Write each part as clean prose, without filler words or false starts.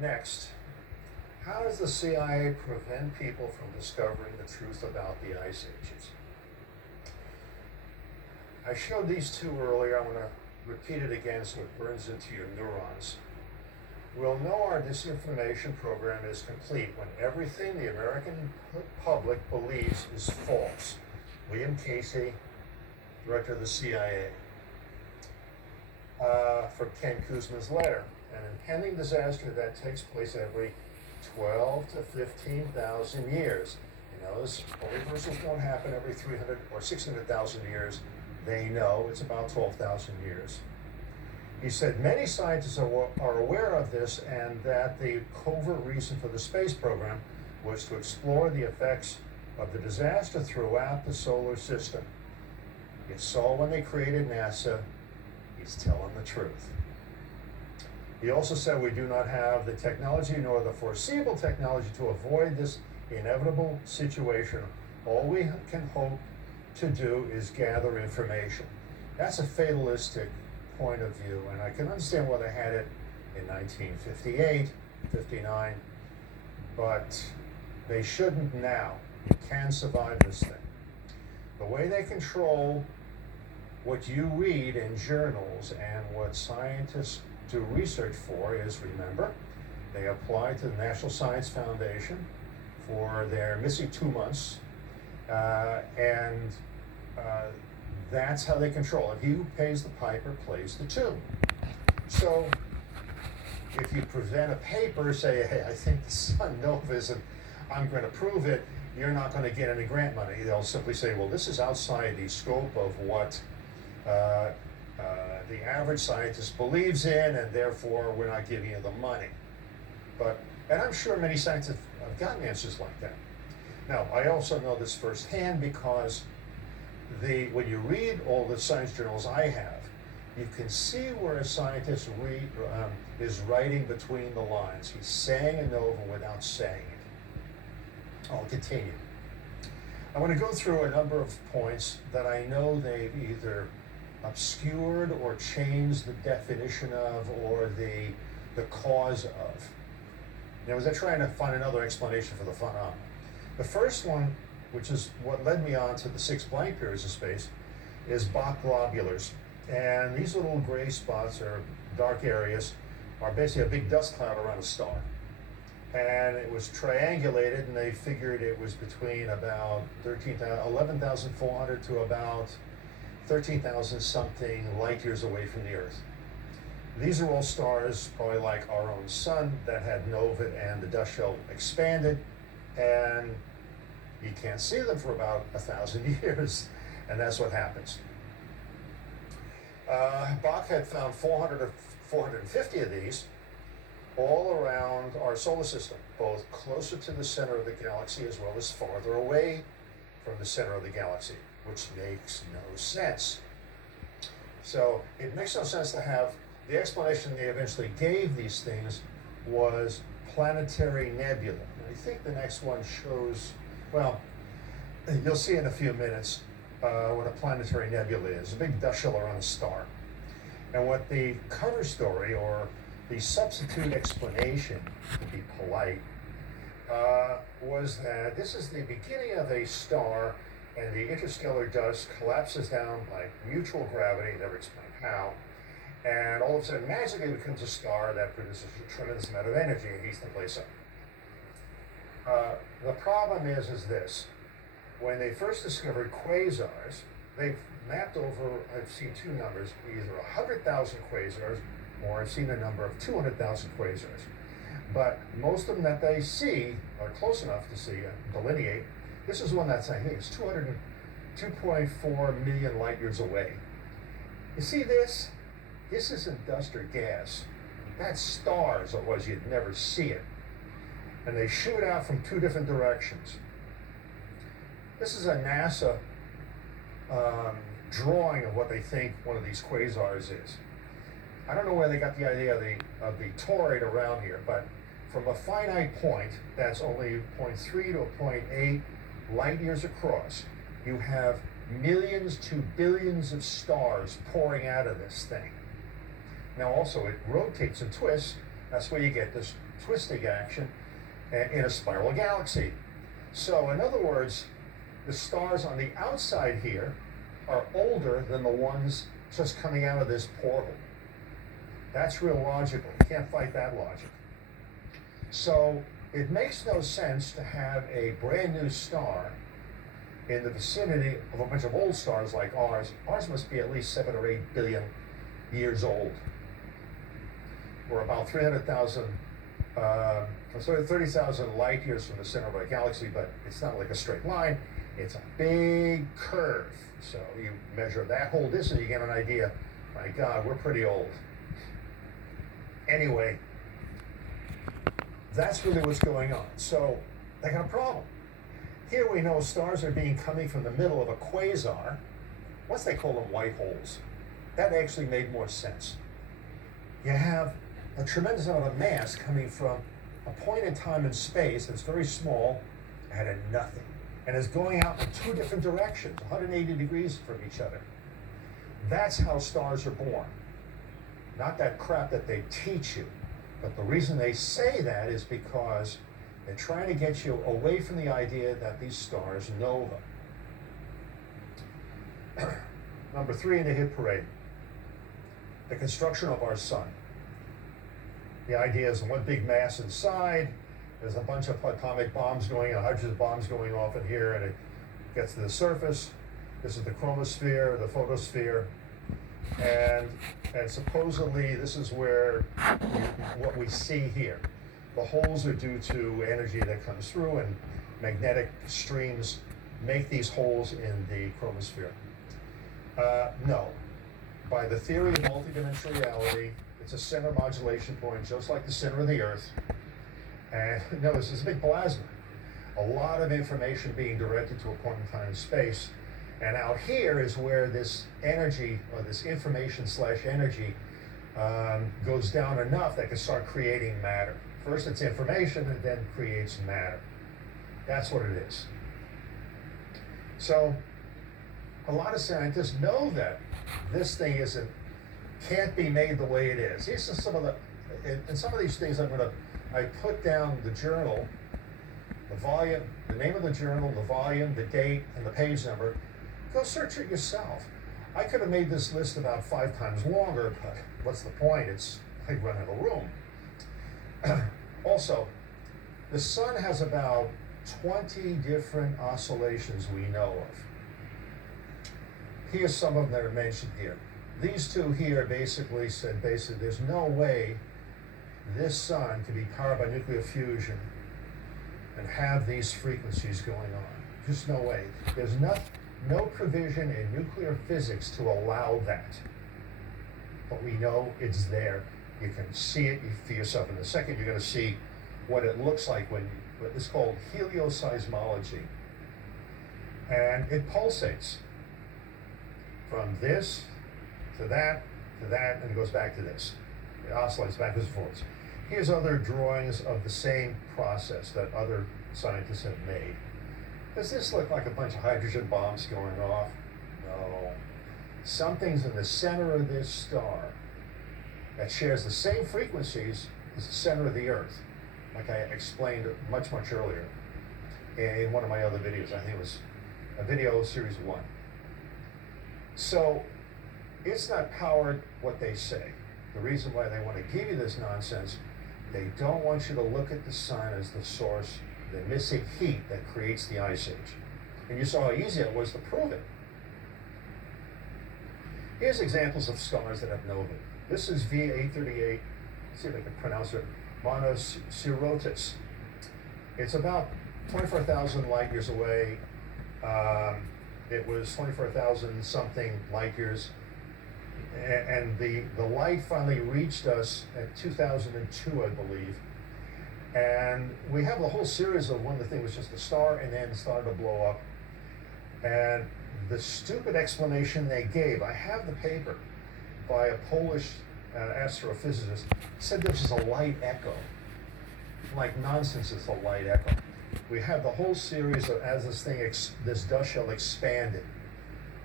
Next, how does the CIA prevent people from discovering the truth about the ice ages? I showed these two earlier. I'm going to repeat it again so it burns into your neurons. We'll know our disinformation program is complete when everything the American public believes is false. William Casey, director of the CIA, for Ken Kuzma's letter. An impending disaster that takes place every 12 to 15,000 years. You know, this reversals don't happen every 300 or 600,000 years. They know it's about 12,000 years. He said many scientists are aware of this and that the covert reason for the space program was to explore the effects of the disaster throughout the solar system. You saw when they created NASA, he's telling the truth. He also said we do not have the technology nor the foreseeable technology to avoid this inevitable situation. All we can hope to do is gather information. That's a fatalistic point of view, and I can understand why they had it in 1958, 59, but they shouldn't now. You can survive this thing. The way they control what you read in journals and what scientists do research for is, remember, they apply to the National Science Foundation for their missing 2 months, and that's how they control it. He who pays the piper plays the tune. So if you present a paper, say, hey, I think the sun nova is, and I'm going to prove it, you're not going to get any grant money. They'll simply say, well, this is outside the scope of what the average scientist believes in, and therefore we're not giving you the money. And I'm sure many scientists have gotten answers like that. Now, I also know this firsthand because when you read all the science journals I have, you can see where a scientist is writing between the lines. He's saying a nova without saying it. I'll continue. I want to go through a number of points that I know they've either obscured or changed the definition of or the cause of. Now, was I trying to find another explanation for the phenomena? The first one, which is what led me on to the 6 blank periods of space, is Bach globulars. And these little gray spots or dark areas are basically a big dust cloud around a star. And it was triangulated, and they figured it was between about 11,400 to about 13,000 something light years away from the Earth. These are all stars, probably like our own sun, that had nova and the dust shell expanded, and you can't see them for about 1,000 years, and that's what happens. Bach had found 400 or 450 of these all around our solar system, both closer to the center of the galaxy as well as farther away from the center of the galaxy, which makes no sense. So it makes no sense to have, the explanation they eventually gave these things was planetary nebula. And I think the next one shows, well, you'll see in a few minutes what a planetary nebula is, a big dust shell around a star. And what the cover story, or the substitute explanation, to be polite, was that this is the beginning of a star, and the interstellar dust collapses down by mutual gravity, never explained how, and all of a sudden magically becomes a star that produces a tremendous amount of energy and heats the place up. The problem is this. When they first discovered quasars, they've mapped over, I've seen 2 numbers, either 100,000 quasars, or I've seen a number of 200,000 quasars. But most of them that they see are close enough to see, delineate. This is one that's, I think, it's 2.4 million light years away. You see this? This isn't dust or gas. That's stars, otherwise you'd never see it. And they shoot out from 2 different directions. This is a NASA drawing of what they think one of these quasars is. I don't know where they got the idea of the toroid around here, but from a finite point that's only 0.3 to 0.8 light years across, you have millions to billions of stars pouring out of this thing. Now also it rotates and twists. That's where you get this twisting action in a spiral galaxy. So in other words, the stars on the outside here are older than the ones just coming out of this portal. That's real logical. You can't fight that logic. So it makes no sense to have a brand new star in the vicinity of a bunch of old stars like ours. Ours must be at least 7 or 8 billion years old. We're about 30,000 light years from the center of our galaxy, but it's not like a straight line. It's a big curve. So you measure that whole distance, you get an idea. My God, we're pretty old. Anyway, that's really what's going on. So they got a problem. Here we know stars are coming from the middle of a quasar. Once they call them white holes, that actually made more sense. You have a tremendous amount of mass coming from a point in time and space that's very small and a nothing, and is going out in two different directions, 180 degrees from each other. That's how stars are born. Not that crap that they teach you, but the reason they say that is because they're trying to get you away from the idea that these stars know them. Number 3 in the hit parade, the construction of our sun. The idea is one big mass inside, there's a bunch of atomic bombs going, hydrogen bombs going off in here, and it gets to the surface. This is the chromosphere, the photosphere, and supposedly this is where what we see here. The holes are due to energy that comes through, and magnetic streams make these holes in the chromosphere. No. By the theory of multidimensional reality, it's a center modulation point, just like the center of the Earth. And notice, it's a big plasma. A lot of information being directed to a point in time and space. And out here is where this energy, or this information/energy, goes down enough that can start creating matter. First it's information, and then creates matter. That's what it is. So a lot of scientists know that this thing can't be made the way it is. These are some of these things I put down the journal, the volume, the name of the journal, the volume, the date, and the page number. Go search it yourself. I could have made this list about 5 times longer, but what's the point? I'd run out of room. Also, the sun has about 20 different oscillations we know of. Here's some of them that are mentioned here. These two here basically said, there's no way this sun can be powered by nuclear fusion and have these frequencies going on. Just no way. There's no provision in nuclear physics to allow that. But we know it's there. You can see it for yourself. In a second, you're going to see what it looks like it's called helioseismology. And it pulsates from this to that, and it goes back to this. It oscillates back and forth. Here's other drawings of the same process that other scientists have made. Does this look like a bunch of hydrogen bombs going off? No. Something's in the center of this star that shares the same frequencies as the center of the Earth, like I explained much earlier in one of my other videos. I think it was a video series 1. So it's not powered what they say. The reason why they want to give you this nonsense, they don't want you to look at the sun as the source, the missing heat that creates the ice age. And you saw how easy it was to prove it. Here's examples of stars that have nova. This is V838, let's see if I can pronounce it, Monocerotis. It's about 24,000 light years away. It was 24,000 something light years. And the light finally reached us at 2002, I believe. And we have a whole series of when the thing was just a star and then started to blow up. And the stupid explanation they gave, I have the paper by a Polish astrophysicist, said this is a light echo. Like nonsense, it's a light echo. We have the whole series of as this dust shell expanded.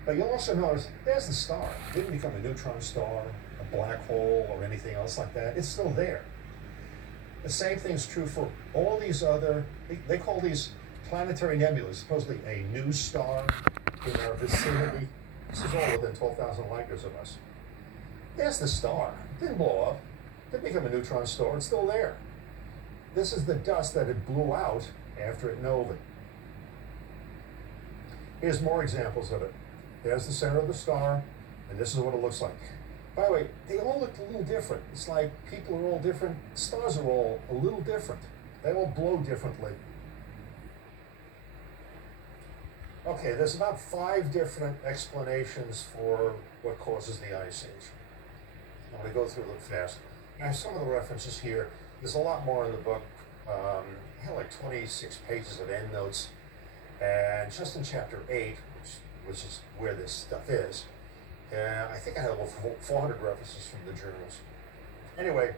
But you'll also notice there's the star. It didn't become a neutron star, a black hole, or anything else like that. It's still there. The same thing is true for all these other, they call these planetary nebulas, supposedly a new star in our vicinity. This is all within 12,000 light years of us. There's the star. It didn't blow up. It didn't become a neutron star. It's still there. This is the dust that it blew out after it nova. Here's more examples of it. There's the center of the star, and this is what it looks like. By the way, they all look a little different. It's like people are all different. Stars are all a little different. They all blow differently. Okay, there's about 5 different explanations for what causes the Ice Age. I'm going to go through them fast. I have some of the references here. There's a lot more in the book. I have like 26 pages of endnotes. And just in chapter 8, which is where this stuff is, I think I have over 400 references from the journals. Anyway,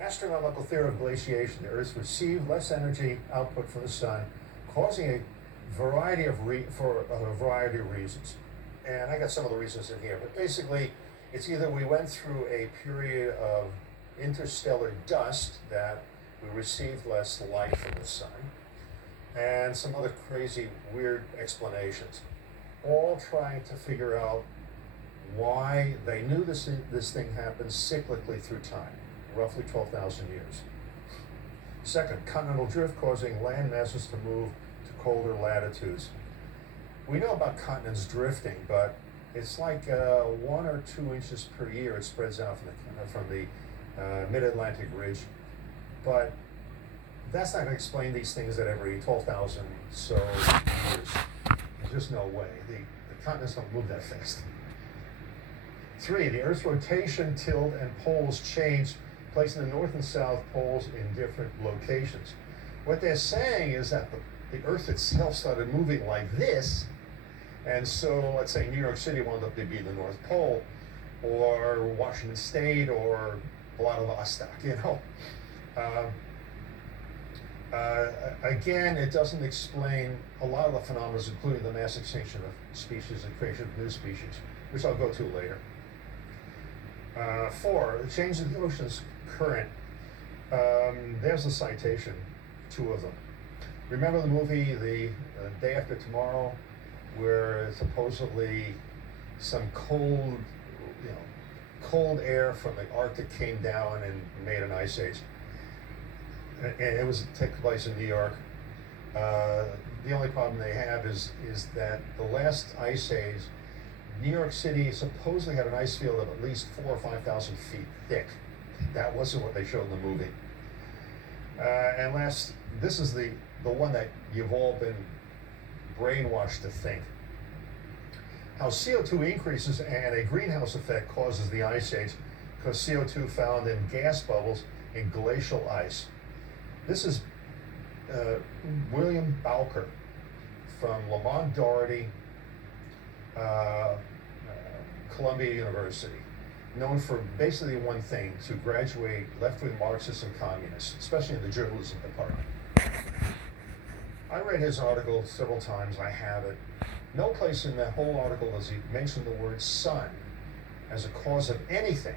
astronomical theory of glaciation. The Earth received less energy output from the sun, causing a variety of reasons. And I got some of the reasons in here, but basically, it's either we went through a period of interstellar dust that we received less light from the sun, and some other crazy, weird explanations, all trying to figure out why they knew this thing happens cyclically through time, roughly 12,000 years. Second, continental drift causing land masses to move to colder latitudes. We know about continents drifting, but it's like 1 or 2 inches per year. It spreads out from the mid-Atlantic ridge, but that's not going to explain these things at every 12,000 so years. There's just no way. The continents don't move that fast. 3, the Earth's rotation, tilt, and poles change, placing the north and south poles in different locations. What they're saying is that the Earth itself started moving like this, and so let's say New York City wound up to be the North Pole, or Washington State, or Vladivostok, you know. Again, it doesn't explain a lot of the phenomena, including the mass extinction of species and creation of new species, which I'll go to later. 4, the change in the ocean's current. There's a citation, 2 of them. Remember the movie The Day After Tomorrow, where supposedly some cold air from the Arctic came down and made an ice age? And it was took place in New York. The only problem they have is that the last ice age, New York City supposedly had an ice field of at least 4,000 or 5,000 feet thick. That wasn't what they showed in the movie. And last, this is the one that you've all been brainwashed to think. How CO2 increases and a greenhouse effect causes the ice age, because CO2 found in gas bubbles in glacial ice. This is William Bowker from Lamont Doherty, Columbia University, known for basically one thing: to graduate left-wing Marxists and communists, especially in the journalism department. I read his article several times. I have it. No place in that whole article does he mention the word sun as a cause of anything.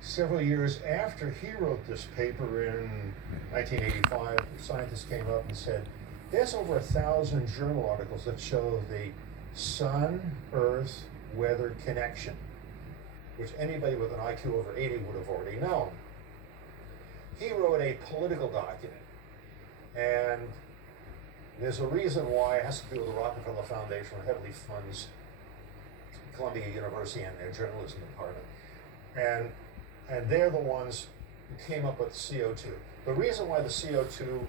Several years after he wrote this paper in 1985, scientists came up and said, there's over 1,000 journal articles that show the sun-earth weather connection, which anybody with an IQ over 80 would have already known. He wrote a political document, and there's a reason why. It has to do with the Rockefeller Foundation, which heavily funds Columbia University and their journalism department. And they're the ones who came up with CO2. The reason why the CO2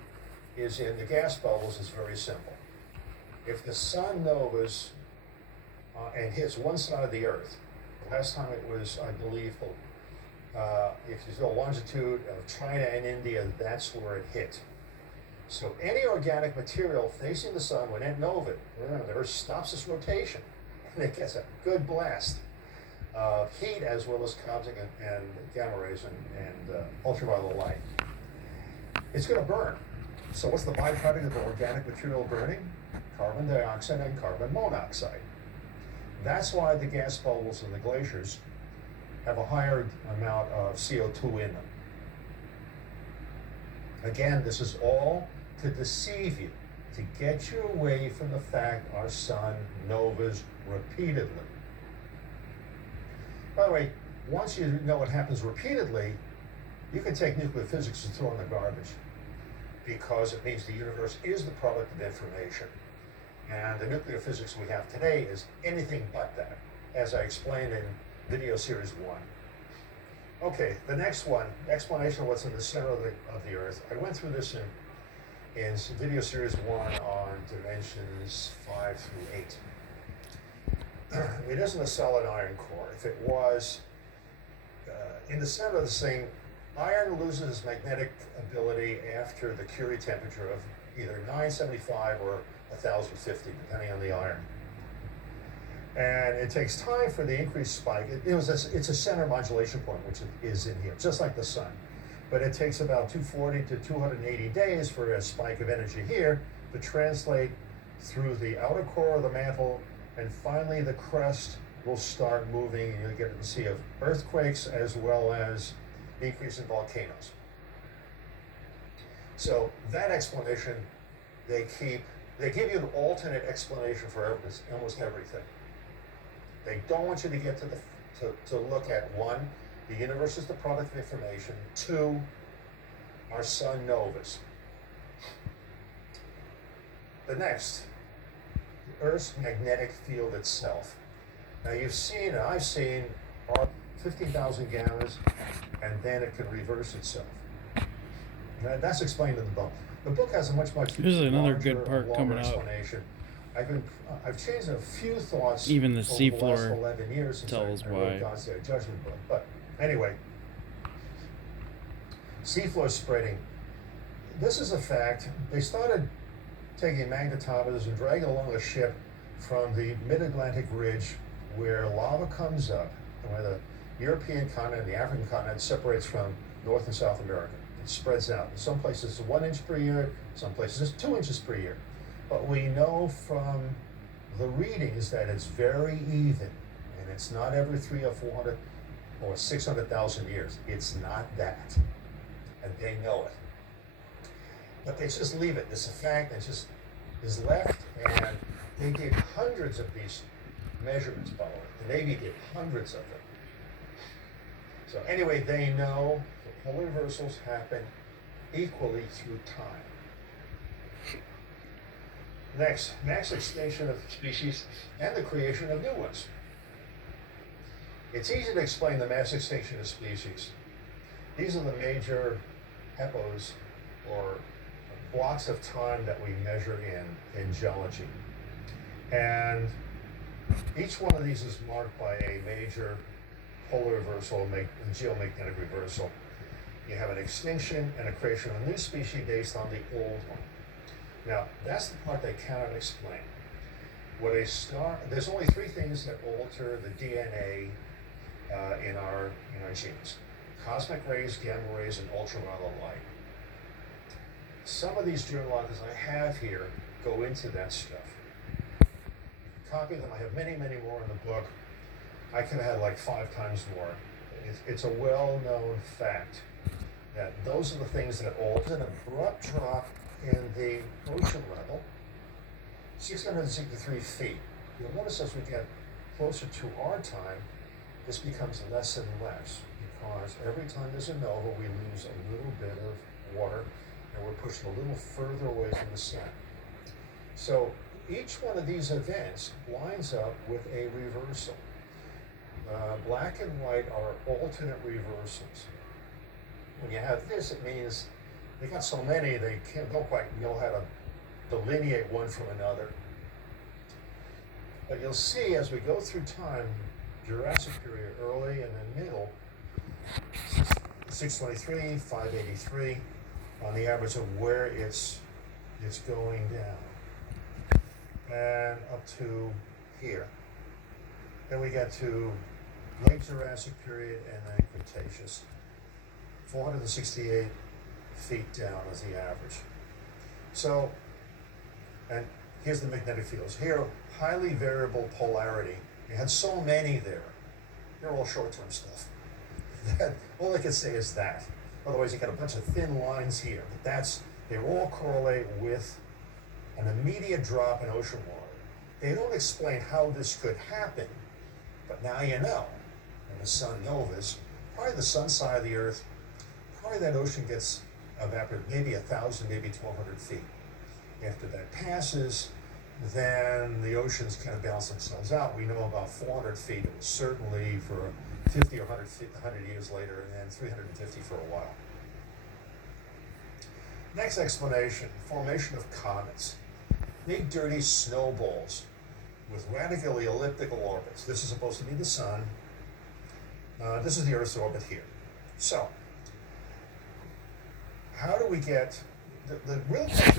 is in the gas bubbles is very simple. If the sun novas and hits one side of the Earth, the last time it was, I believe, if you go longitude of China and India, that's where it hit. So any organic material facing the sun, when it nova, the Earth stops its rotation, and it gets a good blast of heat, as well as cosmic and gamma rays and ultraviolet light. It's going to burn. So what's the byproduct of the organic material burning? Carbon dioxide and carbon monoxide. That's why the gas bubbles in the glaciers have a higher amount of CO2 in them. Again, this is all to deceive you, to get you away from the fact our sun novas repeatedly. By the way, once you know what happens repeatedly, you can take nuclear physics and throw it in the garbage, because it means the universe is the product of information. And the nuclear physics we have today is anything but that, as I explained in video series 1. Okay, the next one, explanation of what's in the center of the Earth. I went through this in video series 1 on dimensions 5 through 8. It isn't a solid iron core. If it was, in the center of this thing, iron loses its magnetic ability after the Curie temperature of either 975 or 1050, depending on the iron. And it takes time for the increased spike. It's a center modulation point, which is in here, just like the sun. But it takes about 240 to 280 days for a spike of energy here to translate through the outer core of the mantle, and finally the crust will start moving, and you'll get to see of earthquakes as well as increase in volcanoes. So that explanation, they give you an alternate explanation for almost everything. They don't want you to get to look at, 1, the universe is the product of information, 2, our sun novas. The next, the Earth's magnetic field itself. Now I've seen 15,000 gammas, and then it can reverse itself. Now, that's explained in the book. The book has a much Here's another larger, good part longer coming up. explanation. I've changed a few thoughts Even the over the last seafloor 11 years since tells I why. wrote God's Day of Judgment book. But anyway, seafloor spreading. This is a fact. They started taking magnetometers and dragging along a ship from the mid-Atlantic ridge where lava comes up, and where the European continent, the African continent separates from North and South America. It spreads out. In some places it's 1 inch per year, some places it's 2 inches per year. But we know from the readings that it's very even, and it's not every 300 or 400 or 600,000 years. It's not that, and they know it. But they just leave it. It's a fact that just is left, and they did hundreds of these measurements, by the way. The Navy did hundreds of them. So anyway, they know the polar reversals happen equally through time. Next, mass extinction of species and the creation of new ones. It's easy to explain the mass extinction of species. These are the major epochs, or blocks of time, that we measure in geology. And each one of these is marked by a major polar reversal, geomagnetic reversal. You have an extinction and a creation of a new species based on the old one. Now, that's the part they cannot explain. There's only 3 things that alter the DNA in our genes: cosmic rays, gamma rays, and ultraviolet light. Some of these journal articles I have here go into that stuff. You can copy them. I have many, many more in the book. I could have had like 5 times more. It's a well-known fact that those are the things that alter. An abrupt drop in the ocean level, 663 feet. You'll notice as we get closer to our time, this becomes less and less, because every time there's a nova, we lose a little bit of water, and we're pushed a little further away from the sun. So each one of these events lines up with a reversal. Black and white are alternate reversals. When you have this, it means they got so many they don't quite know how to delineate one from another. But you'll see as we go through time, Jurassic period, early and then middle, 623, 583, on the average of where it's going down, and up to here. Then we get to late Jurassic period and then Cretaceous. 468 feet down is the average. So, and here's the magnetic fields. Here, highly variable polarity. You had so many there. They're all short-term stuff. All I can say is that. Otherwise, you got a bunch of thin lines here. But they all correlate with an immediate drop in ocean water. They don't explain how this could happen, but now you know. And the sun novas, probably the sun side of the Earth, probably that ocean gets evaporated maybe 1,000, maybe 1,200 feet. After that passes, then the oceans kind of balance themselves out. We know about 400 feet. It was certainly for 50 or 100, 100 years later, and then 350 for a while. Next explanation, formation of comets. Big dirty snowballs with radically elliptical orbits. This is supposed to be the sun. This is the Earth's orbit here. So, how do we get, the real question